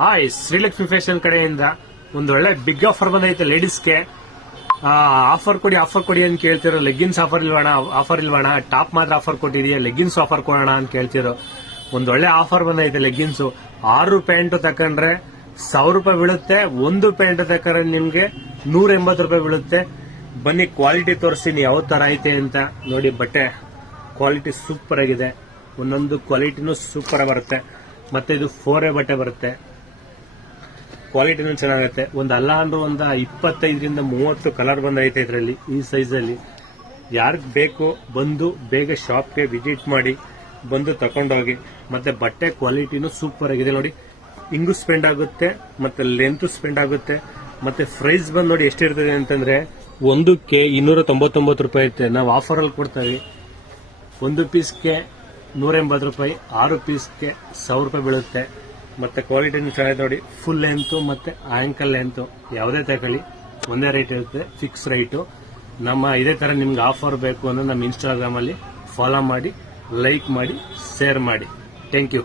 Hi, Srilakshmi fashion ಕಡೆಯಿಂದ ಒಂದು ಒಳ್ಳೆ ಬಿಗ್ ಆಫರ್ ಬಂದೈತೆ ಲೇಡೀಸ್ಗೆ. ಆಫರ್ ಕೊಡಿ ಅಂತ ಕೇಳ್ತಿರೋ. ಲೆಗ್ಗಿನ್ಸ್ ಆಫರ್ ಇಲ್ವಣ, ಟಾಪ್ ಮಾತ್ರ ಆಫರ್ ಕೊಟ್ಟಿದೆಯಾ, ಲೆಗ್ಗಿನ್ಸ್ ಆಫರ್ ಕೊಡೋಣ ಅಂತ ಕೇಳ್ತಿರೋ. ಒಂದೊಳ್ಳೆ ಆಫರ್ ಬಂದೈತೆ ಲೆಗ್ಗಿನ್ಸ್. 6 ಪ್ಯಾಂಟ್ ತಕೊಂಡ್ರೆ 1000 ರೂಪಾಯಿ ಬೀಳುತ್ತೆ. ಒಂದು ಪ್ಯಾಂಟ್ ತಕೊಂಡ್ರೆ ನಿಮ್ಗೆ 180 ರೂಪಾಯಿ ಬೀಳುತ್ತೆ. ಬನ್ನಿ ಕ್ವಾಲಿಟಿ ತೋರಿಸ್ತೀನಿ ಯಾವ ತರ ಐತೆ ಅಂತ. ನೋಡಿ, ಬಟ್ಟೆ ಕ್ವಾಲಿಟಿ ಸೂಪರ್ ಆಗಿದೆ. ಒಂದೊಂದು ಕ್ವಾಲಿಟಿನೂ ಸೂಪರ್ ಬರುತ್ತೆ. ಮತ್ತೆ ಇದು 4A ಬಟ್ಟೆ ಬರುತ್ತೆ. ಕ್ವಾಲಿಟಿನೂ ಚೆನ್ನಾಗುತ್ತೆ. ಅಲ್ಲ ಅಂದ್ರೂ 25ರಿಂದ 30 ಕಲರ್ ಬಂದೈತೆ ಇದರಲ್ಲಿ, ಈ ಸೈಜ್ ಅಲ್ಲಿ. ಯಾರಿಗೆ ಬೇಕು ಬಂದು ಬೇಗ ಶಾಪ್ಗೆ ವಿಸಿಟ್ ಮಾಡಿ, ಬಂದು ತಕೊಂಡೋಗಿ. ಮತ್ತೆ ಬಟ್ಟೆ ಕ್ವಾಲಿಟಿನೂ ಸೂಪರ್ ಆಗಿದೆ. ನೋಡಿ, ಹಿಂಗು ಸ್ಪೆಂಡ್ ಆಗುತ್ತೆ, ಮತ್ತೆ ಲೆಂತ್ ಸ್ಪೆಂಡ್ ಆಗುತ್ತೆ. ಮತ್ತೆ ಪ್ರೈಸ್ ಬಂದು ನೋಡಿ ಎಷ್ಟಿರ್ತದೆ ಅಂತಂದ್ರೆ, ಒಂದಕ್ಕೆ 299 ರೂಪಾಯಿ ಇರುತ್ತೆ. ನಾವು ಆಫರ್ ಅಲ್ಲಿ ಕೊಡ್ತೀವಿ. ಒಂದು ಪೀಸ್ಗೆ 180 ರೂಪಾಯಿ, 6 ಪೀಸ್ಗೆ 1000 ರೂಪಾಯಿ ಬೀಳುತ್ತೆ. ಮತ್ತೆ ಕ್ವಾಲಿಟಿನೂ ಚೆನ್ನಾಗಿದೆ. ನೋಡಿ, ಫುಲ್ ಲೆಂತ್ ಮತ್ತೆ ಆಂಕಲ್ ಲೆಂತ್ ಯಾವುದೇ ತಗೊಳ್ಳಿ ಒಂದೇ ರೇಟ್ ಇರುತ್ತೆ, ಫಿಕ್ಸ್ ರೈಟು. ಇದೇ ತರ ನಿಮ್ಗೆ ಆಫರ್ ಬೇಕು ಅಂದ್ರೆ ನಮ್ಮ ಇನ್ಸ್ಟಾಗ್ರಾಮ್ ಅಲ್ಲಿ ಫಾಲೋ ಮಾಡಿ, ಲೈಕ್ ಮಾಡಿ, ಶೇರ್ ಮಾಡಿ. Thank you.